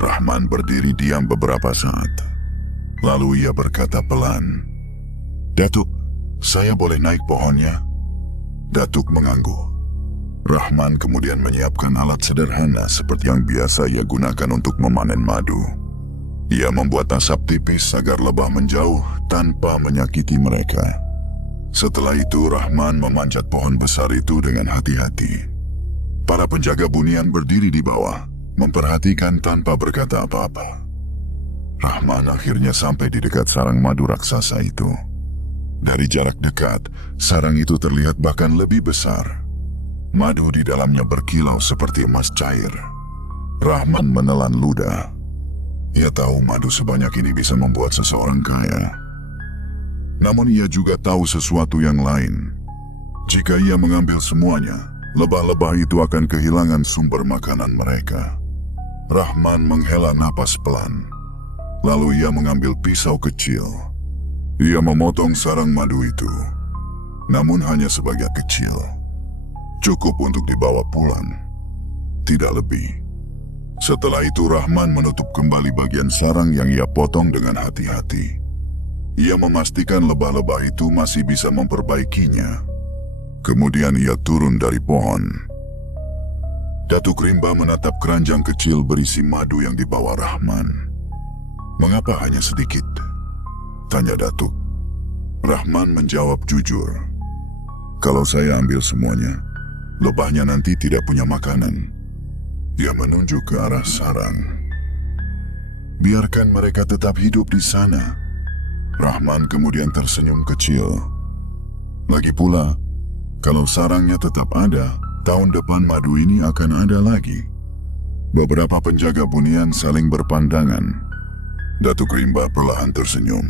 Rahman berdiri diam beberapa saat. Lalu ia berkata pelan, "Datuk, saya boleh naik pohonnya?" Datuk mengangguk. Rahman kemudian menyiapkan alat sederhana seperti yang biasa ia gunakan untuk memanen madu. Ia membuat asap tipis agar lebah menjauh tanpa menyakiti mereka. Setelah itu Rahman memanjat pohon besar itu dengan hati-hati. Para penjaga bunian berdiri di bawah, memperhatikan tanpa berkata apa-apa. Rahman akhirnya sampai di dekat sarang madu raksasa itu. Dari jarak dekat, sarang itu terlihat bahkan lebih besar. Madu di dalamnya berkilau seperti emas cair. Rahman menelan ludah. Ia tahu madu sebanyak ini bisa membuat seseorang kaya. Namun ia juga tahu sesuatu yang lain. Jika ia mengambil semuanya, lebah-lebah itu akan kehilangan sumber makanan mereka. Rahman menghela napas pelan. Lalu ia mengambil pisau kecil. Ia memotong sarang madu itu. Namun hanya sebagian kecil. Cukup untuk dibawa pulang. Tidak lebih. Setelah itu Rahman menutup kembali bagian sarang yang ia potong dengan hati-hati. Ia memastikan lebah-lebah itu masih bisa memperbaikinya. Kemudian ia turun dari pohon. Datuk Rimba menatap keranjang kecil berisi madu yang dibawa Rahman. Mengapa hanya sedikit? Tanya Datuk. Rahman menjawab jujur. Kalau saya ambil semuanya, lebahnya nanti tidak punya makanan. Dia menunjuk ke arah sarang. Biarkan mereka tetap hidup di sana. Rahman kemudian tersenyum kecil. Lagi pula, kalau sarangnya tetap ada, tahun depan madu ini akan ada lagi. Beberapa penjaga bunian saling berpandangan. Datuk Rimba perlahan tersenyum.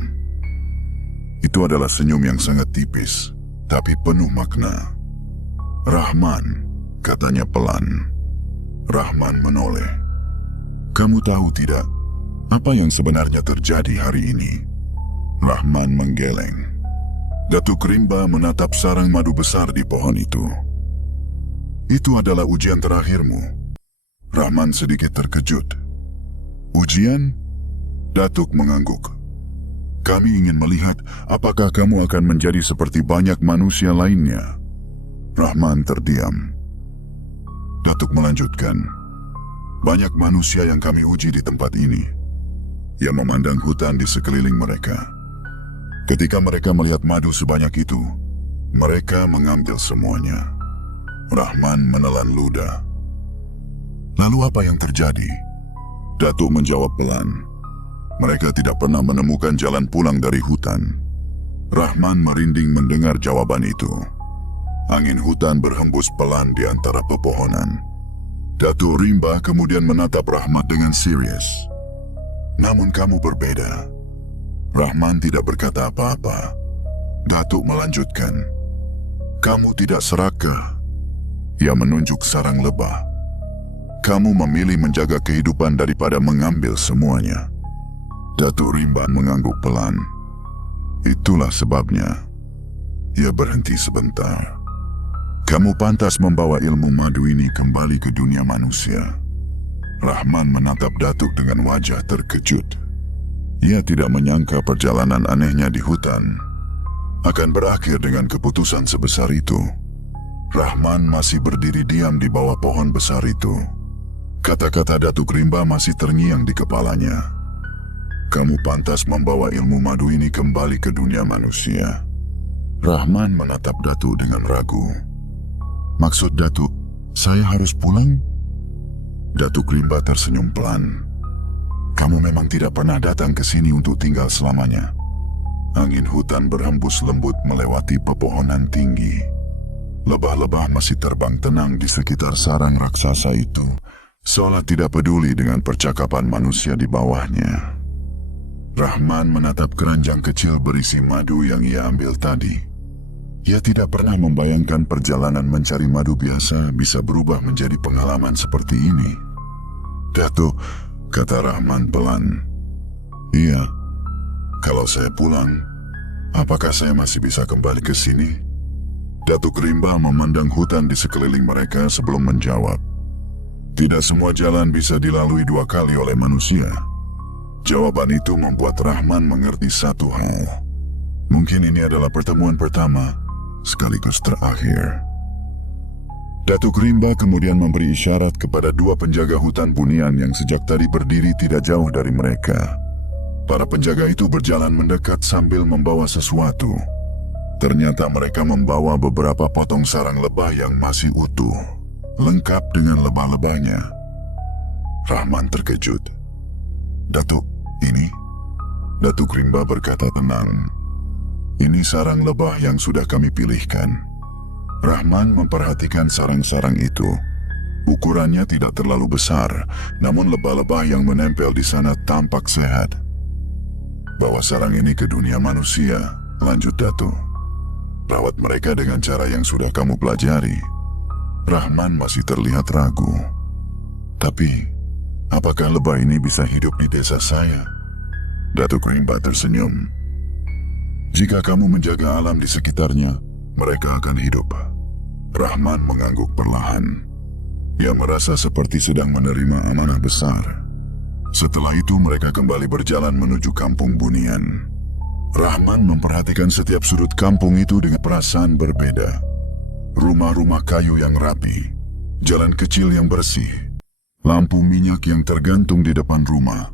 Itu adalah senyum yang sangat tipis, tapi penuh makna. Rahman, katanya pelan. Rahman menoleh. Kamu tahu tidak, apa yang sebenarnya terjadi hari ini? Rahman menggeleng. Datuk Rimba menatap sarang madu besar di pohon itu. Itu adalah ujian terakhirmu. Rahman sedikit terkejut. Ujian? Datuk mengangguk. Kami ingin melihat apakah kamu akan menjadi seperti banyak manusia lainnya. Rahman terdiam. Datuk melanjutkan. Banyak manusia yang kami uji di tempat ini, yang memandang hutan di sekeliling mereka. Ketika mereka melihat madu sebanyak itu, mereka mengambil semuanya. Rahman menelan ludah. Lalu apa yang terjadi? Datuk menjawab pelan. Mereka tidak pernah menemukan jalan pulang dari hutan. Rahman merinding mendengar jawaban itu. Angin hutan berhembus pelan di antara pepohonan. Datuk Rimba kemudian menatap Rahmat dengan serius. Namun kamu berbeda. Rahman tidak berkata apa-apa. Datuk melanjutkan. Kamu tidak serakah. Ia menunjuk sarang lebah. Kamu memilih menjaga kehidupan daripada mengambil semuanya. Datuk Rimba mengangguk pelan. Itulah sebabnya. Ia berhenti sebentar. Kamu pantas membawa ilmu madu ini kembali ke dunia manusia. Rahman menatap Datuk dengan wajah terkejut. Ia tidak menyangka perjalanan anehnya di hutan akan berakhir dengan keputusan sebesar itu. Rahman masih berdiri diam di bawah pohon besar itu. Kata-kata Datuk Rimba masih terngiang di kepalanya. Kamu pantas membawa ilmu madu ini kembali ke dunia manusia. Rahman menatap Datuk dengan ragu. Maksud Datuk, saya harus pulang? Datuk Rimba tersenyum pelan. Kamu memang tidak pernah datang ke sini untuk tinggal selamanya. Angin hutan berhembus lembut melewati pepohonan tinggi. Lebah-lebah masih terbang tenang di sekitar sarang raksasa itu, seolah tidak peduli dengan percakapan manusia di bawahnya. Rahman menatap keranjang kecil berisi madu yang ia ambil tadi. Ia tidak pernah membayangkan perjalanan mencari madu biasa bisa berubah menjadi pengalaman seperti ini. Datuk, kata Rahman pelan. Iya, kalau saya pulang, apakah saya masih bisa kembali ke sini? Datuk Rimba memandang hutan di sekeliling mereka sebelum menjawab. Tidak semua jalan bisa dilalui dua kali oleh manusia. Jawaban itu membuat Rahman mengerti satu hal. Mungkin ini adalah pertemuan pertama, sekaligus terakhir. Datuk Rimba kemudian memberi isyarat kepada dua penjaga hutan bunian yang sejak tadi berdiri tidak jauh dari mereka. Para penjaga itu berjalan mendekat sambil membawa sesuatu. Ternyata mereka membawa beberapa potong sarang lebah yang masih utuh, lengkap dengan lebah-lebahnya. Rahman terkejut. Datuk, ini? Datuk Rimba berkata tenang. Ini sarang lebah yang sudah kami pilihkan. Rahman memperhatikan sarang-sarang itu. Ukurannya tidak terlalu besar, namun lebah-lebah yang menempel di sana tampak sehat. Bawa sarang ini ke dunia manusia, lanjut Datuk. Rawat mereka dengan cara yang sudah kamu pelajari. Rahman masih terlihat ragu. Tapi, apakah lebah ini bisa hidup di desa saya? Datuk Rimba tersenyum. Jika kamu menjaga alam di sekitarnya, mereka akan hidup. Rahman mengangguk perlahan. Ia merasa seperti sedang menerima amanah besar. Setelah itu mereka kembali berjalan menuju kampung bunian. Rahman memperhatikan setiap sudut kampung itu dengan perasaan berbeda. Rumah-rumah kayu yang rapi, jalan kecil yang bersih, lampu minyak yang tergantung di depan rumah.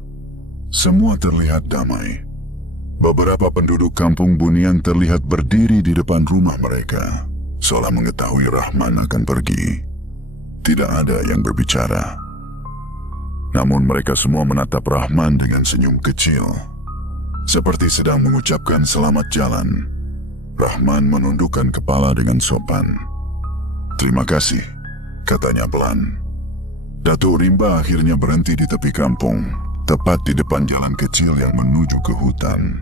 Semua terlihat damai. Beberapa penduduk kampung Bunian terlihat berdiri di depan rumah mereka, seolah mengetahui Rahman akan pergi. Tidak ada yang berbicara. Namun mereka semua menatap Rahman dengan senyum kecil, seperti sedang mengucapkan selamat jalan. Rahman menundukkan kepala dengan sopan. "Terima kasih," katanya pelan. Datuk Rimba akhirnya berhenti di tepi kampung, tepat di depan jalan kecil yang menuju ke hutan.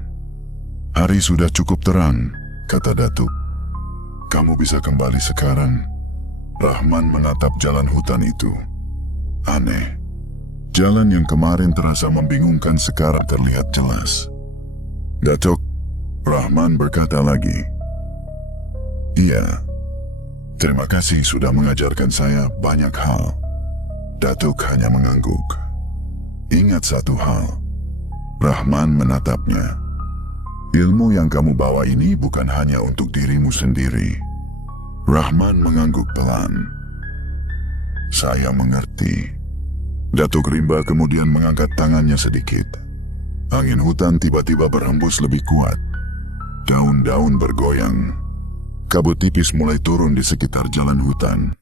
"Hari sudah cukup terang," kata Datuk. "Kamu bisa kembali sekarang." Rahman menatap jalan hutan itu. Aneh. Jalan yang kemarin terasa membingungkan sekarang terlihat jelas. "Datuk," Rahman berkata lagi. "Iya. Terima kasih sudah mengajarkan saya banyak hal." Datuk hanya mengangguk. "Ingat satu hal." Rahman menatapnya. "Ilmu yang kamu bawa ini bukan hanya untuk dirimu sendiri." Rahman mengangguk pelan. "Saya mengerti." Datuk Rimba kemudian mengangkat tangannya sedikit. Angin hutan tiba-tiba berhembus lebih kuat. Daun-daun bergoyang. Kabut tipis mulai turun di sekitar jalan hutan.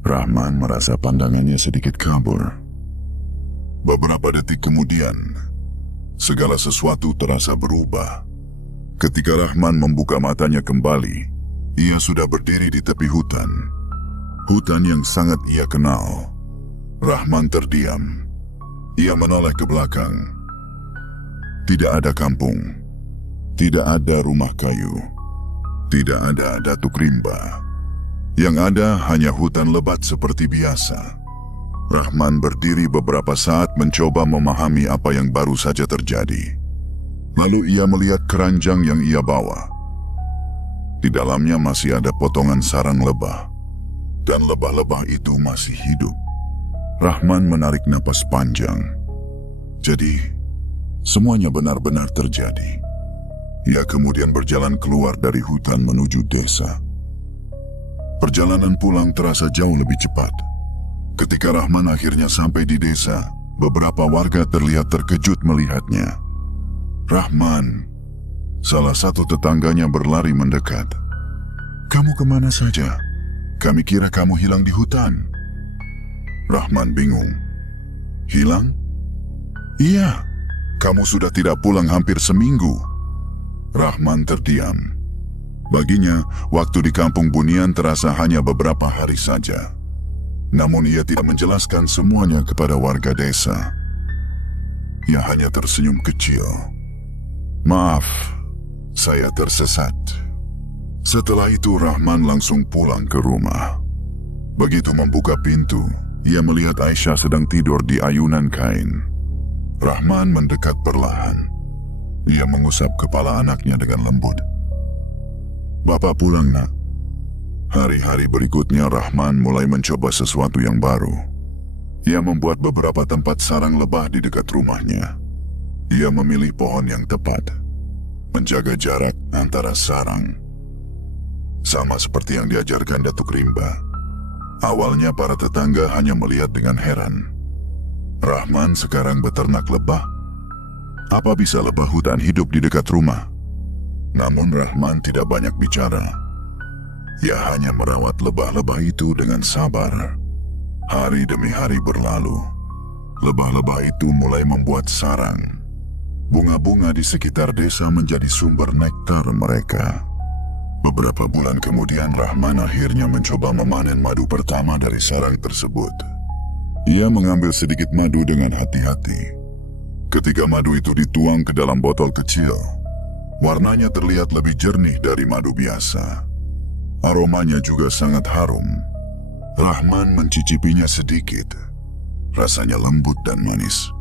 Rahman merasa pandangannya sedikit kabur. Beberapa detik kemudian, segala sesuatu terasa berubah. Ketika Rahman membuka matanya kembali, ia sudah berdiri di tepi hutan. Hutan yang sangat ia kenal. Rahman terdiam. Ia menoleh ke belakang. Tidak ada kampung. Tidak ada rumah kayu. Tidak ada Datuk Rimba. Yang ada hanya hutan lebat seperti biasa. Rahman berdiri beberapa saat mencoba memahami apa yang baru saja terjadi. Lalu ia melihat keranjang yang ia bawa. Di dalamnya masih ada potongan sarang lebah. Dan lebah-lebah itu masih hidup. Rahman menarik napas panjang. Jadi, semuanya benar-benar terjadi. Ia kemudian berjalan keluar dari hutan menuju desa. Perjalanan pulang terasa jauh lebih cepat. Ketika Rahman akhirnya sampai di desa, beberapa warga terlihat terkejut melihatnya. "Rahman," salah satu tetangganya berlari mendekat. "Kamu kemana saja? Kami kira kamu hilang di hutan." Rahman bingung. "Hilang?" "Iya, kamu sudah tidak pulang hampir seminggu." Rahman terdiam. Baginya, waktu di kampung Bunian terasa hanya beberapa hari saja. Namun ia tidak menjelaskan semuanya kepada warga desa. Ia hanya tersenyum kecil. "Maaf, saya tersesat." Setelah itu Rahman langsung pulang ke rumah. Begitu membuka pintu, ia melihat Aisyah sedang tidur di ayunan kain. Rahman mendekat perlahan. Ia mengusap kepala anaknya dengan lembut. "Bapak pulang, Nak." Hari-hari berikutnya Rahman mulai mencoba sesuatu yang baru. Ia membuat beberapa tempat sarang lebah di dekat rumahnya. Ia memilih pohon yang tepat, menjaga jarak antara sarang. Sama seperti yang diajarkan Datuk Rimba. Awalnya para tetangga hanya melihat dengan heran. Rahman sekarang beternak lebah? Apa bisa lebah hutan hidup di dekat rumah? Namun Rahman tidak banyak bicara. Ia hanya merawat lebah-lebah itu dengan sabar. Hari demi hari berlalu. Lebah-lebah itu mulai membuat sarang. Bunga-bunga di sekitar desa menjadi sumber nektar mereka. Beberapa bulan kemudian Rahman akhirnya mencoba memanen madu pertama dari sarang tersebut. Ia mengambil sedikit madu dengan hati-hati. Ketika madu itu dituang ke dalam botol kecil, warnanya terlihat lebih jernih dari madu biasa. Aromanya juga sangat harum. Rahman mencicipinya sedikit. Rasanya lembut dan manis.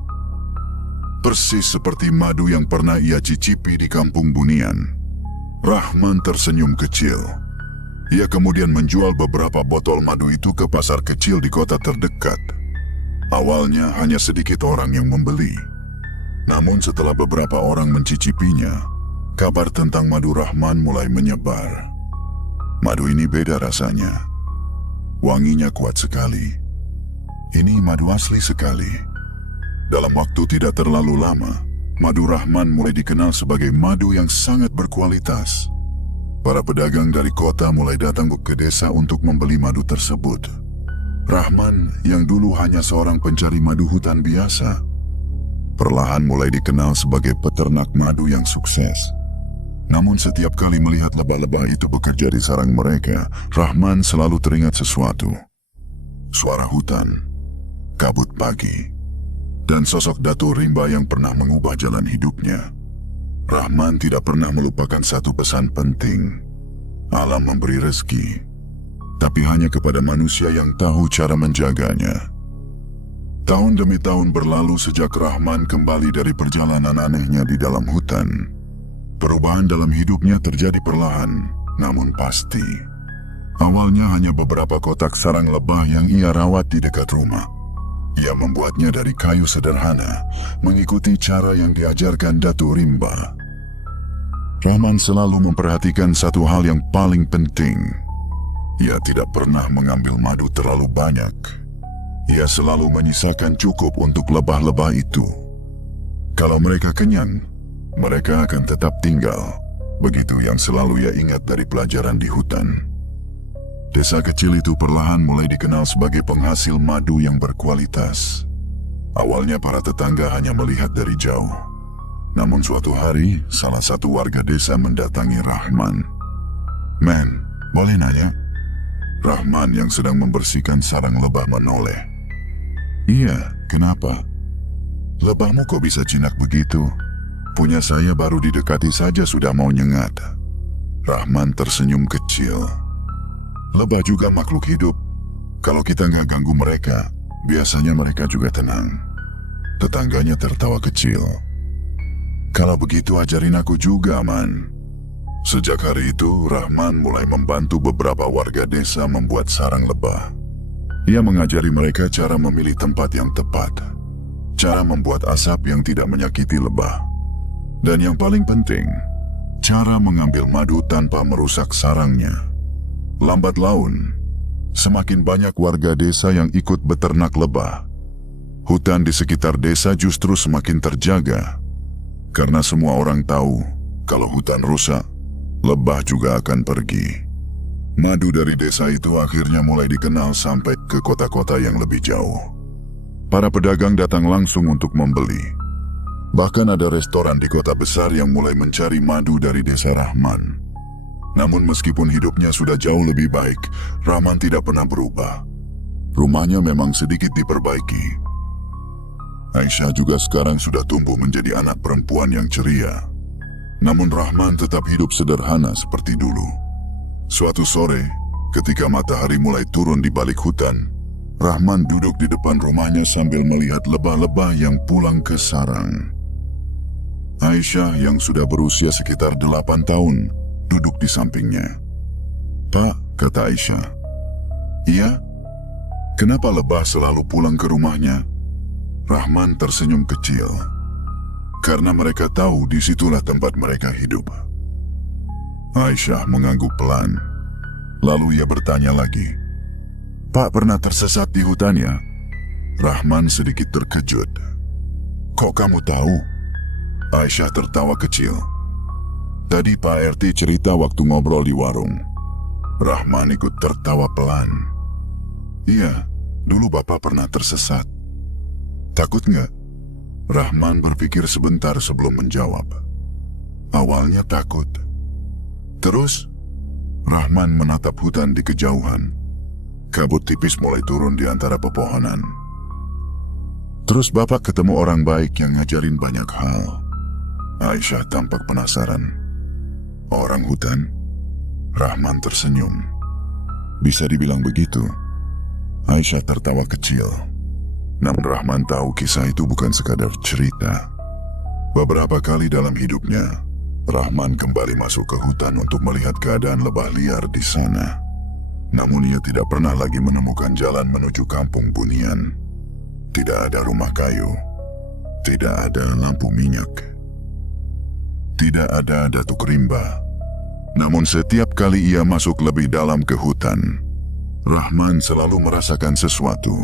Persis seperti madu yang pernah ia cicipi di kampung Bunian. Rahman tersenyum kecil. Ia kemudian menjual beberapa botol madu itu ke pasar kecil di kota terdekat. Awalnya hanya sedikit orang yang membeli. Namun setelah beberapa orang mencicipinya, kabar tentang madu Rahman mulai menyebar. Madu ini beda rasanya. Wanginya kuat sekali. Ini madu asli sekali. Dalam waktu tidak terlalu lama, Madu Rahman mulai dikenal sebagai madu yang sangat berkualitas. Para pedagang dari kota mulai datang ke desa untuk membeli madu tersebut. Rahman yang dulu hanya seorang pencari madu hutan biasa, perlahan mulai dikenal sebagai peternak madu yang sukses. Namun setiap kali melihat lebah-lebah itu bekerja di sarang mereka, Rahman selalu teringat sesuatu. Suara hutan, kabut pagi, dan sosok Datuk Rimba yang pernah mengubah jalan hidupnya. Rahman tidak pernah melupakan satu pesan penting. Alam memberi rezeki, tapi hanya kepada manusia yang tahu cara menjaganya. Tahun demi tahun berlalu sejak Rahman kembali dari perjalanan anehnya di dalam hutan. Perubahan dalam hidupnya terjadi perlahan, namun pasti. Awalnya hanya beberapa kotak sarang lebah yang ia rawat di dekat rumah. Ia membuatnya dari kayu sederhana, mengikuti cara yang diajarkan Datuk Rimba. Rahman selalu memperhatikan satu hal yang paling penting. Ia tidak pernah mengambil madu terlalu banyak. Ia selalu menyisakan cukup untuk lebah-lebah itu. Kalau mereka kenyang, mereka akan tetap tinggal. Begitu yang selalu ia ingat dari pelajaran di hutan. Desa kecil itu perlahan mulai dikenal sebagai penghasil madu yang berkualitas. Awalnya para tetangga hanya melihat dari jauh. Namun suatu hari, salah satu warga desa mendatangi Rahman. "Men, boleh nanya?" Rahman yang sedang membersihkan sarang lebah menoleh. "Iya, kenapa?" "Lebahmu kok bisa jinak begitu? Punya saya baru didekati saja sudah mau nyengat." Rahman tersenyum kecil. "Lebah juga makhluk hidup. Kalau kita nggak ganggu mereka, biasanya mereka juga tenang." Tetangganya tertawa kecil. "Kalau begitu ajarin aku juga, Man." Sejak hari itu, Rahman mulai membantu beberapa warga desa membuat sarang lebah. Ia mengajari mereka cara memilih tempat yang tepat, cara membuat asap yang tidak menyakiti lebah, dan yang paling penting, cara mengambil madu tanpa merusak sarangnya. Lambat laun, semakin banyak warga desa yang ikut beternak lebah. Hutan di sekitar desa justru semakin terjaga, karena semua orang tahu kalau hutan rusak, lebah juga akan pergi. Madu dari desa itu akhirnya mulai dikenal sampai ke kota-kota yang lebih jauh. Para pedagang datang langsung untuk membeli. Bahkan ada restoran di kota besar yang mulai mencari madu dari desa Rahman. Namun meskipun hidupnya sudah jauh lebih baik, Rahman tidak pernah berubah. Rumahnya memang sedikit diperbaiki. Aisyah juga sekarang sudah tumbuh menjadi anak perempuan yang ceria. Namun Rahman tetap hidup sederhana seperti dulu. Suatu sore, ketika matahari mulai turun di balik hutan, Rahman duduk di depan rumahnya sambil melihat lebah-lebah yang pulang ke sarang. Aisyah yang sudah berusia sekitar 8 tahun, duduk di sampingnya. "Pak," kata Aisyah. "Iya? Kenapa lebah selalu pulang ke rumahnya?" Rahman tersenyum kecil. "Karena mereka tahu disitulah tempat mereka hidup." Aisyah mengangguk pelan. Lalu ia bertanya lagi, "Pak pernah tersesat di hutan ya?" Rahman sedikit terkejut. "Kok kamu tahu?" Aisyah tertawa kecil. "Tadi Pak RT cerita waktu ngobrol di warung." Rahman ikut tertawa pelan. "Iya, dulu Bapak pernah tersesat." "Takut nggak?" Rahman berpikir sebentar sebelum menjawab. "Awalnya takut. Terus?" Rahman menatap hutan di kejauhan. Kabut tipis mulai turun di antara pepohonan. "Terus Bapak ketemu orang baik yang ngajarin banyak hal." Aisyah tampak penasaran. "Orang hutan?" Rahman tersenyum. "Bisa dibilang begitu." Aisyah tertawa kecil. Namun Rahman tahu kisah itu bukan sekadar cerita. Beberapa kali dalam hidupnya, Rahman kembali masuk ke hutan untuk melihat keadaan lebah liar di sana. Namun ia tidak pernah lagi menemukan jalan menuju kampung Bunian. Tidak ada rumah kayu. Tidak ada lampu minyak. Tidak ada Datuk Rimba. Namun setiap kali ia masuk lebih dalam ke hutan, Rahman selalu merasakan sesuatu.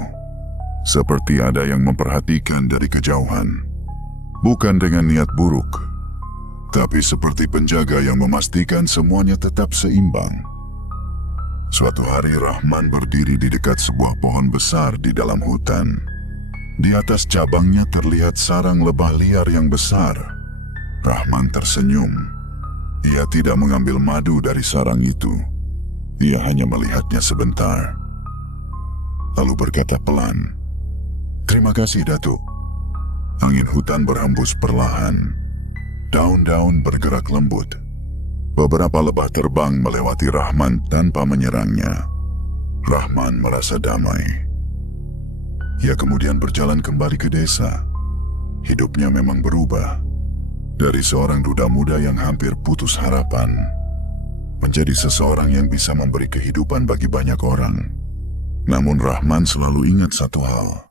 Seperti ada yang memperhatikan dari kejauhan. Bukan dengan niat buruk, tapi seperti penjaga yang memastikan semuanya tetap seimbang. Suatu hari Rahman berdiri di dekat sebuah pohon besar di dalam hutan. Di atas cabangnya terlihat sarang lebah liar yang besar. Rahman tersenyum. Ia tidak mengambil madu dari sarang itu. Ia hanya melihatnya sebentar. Lalu berkata pelan, "Terima kasih, Datuk." Angin hutan berhembus perlahan. Daun-daun bergerak lembut. Beberapa lebah terbang melewati Rahman tanpa menyerangnya. Rahman merasa damai. Ia kemudian berjalan kembali ke desa. Hidupnya memang berubah. Dari seorang duda muda yang hampir putus harapan, menjadi seseorang yang bisa memberi kehidupan bagi banyak orang. Namun Rahman selalu ingat satu hal,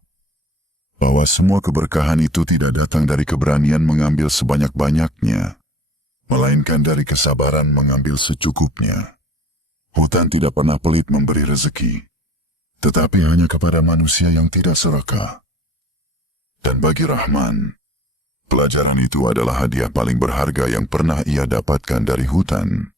bahwa semua keberkahan itu tidak datang dari keberanian mengambil sebanyak-banyaknya, melainkan dari kesabaran mengambil secukupnya. Hutan tidak pernah pelit memberi rezeki, tetapi hanya kepada manusia yang tidak serakah. Dan bagi Rahman, pelajaran itu adalah hadiah paling berharga yang pernah ia dapatkan dari hutan.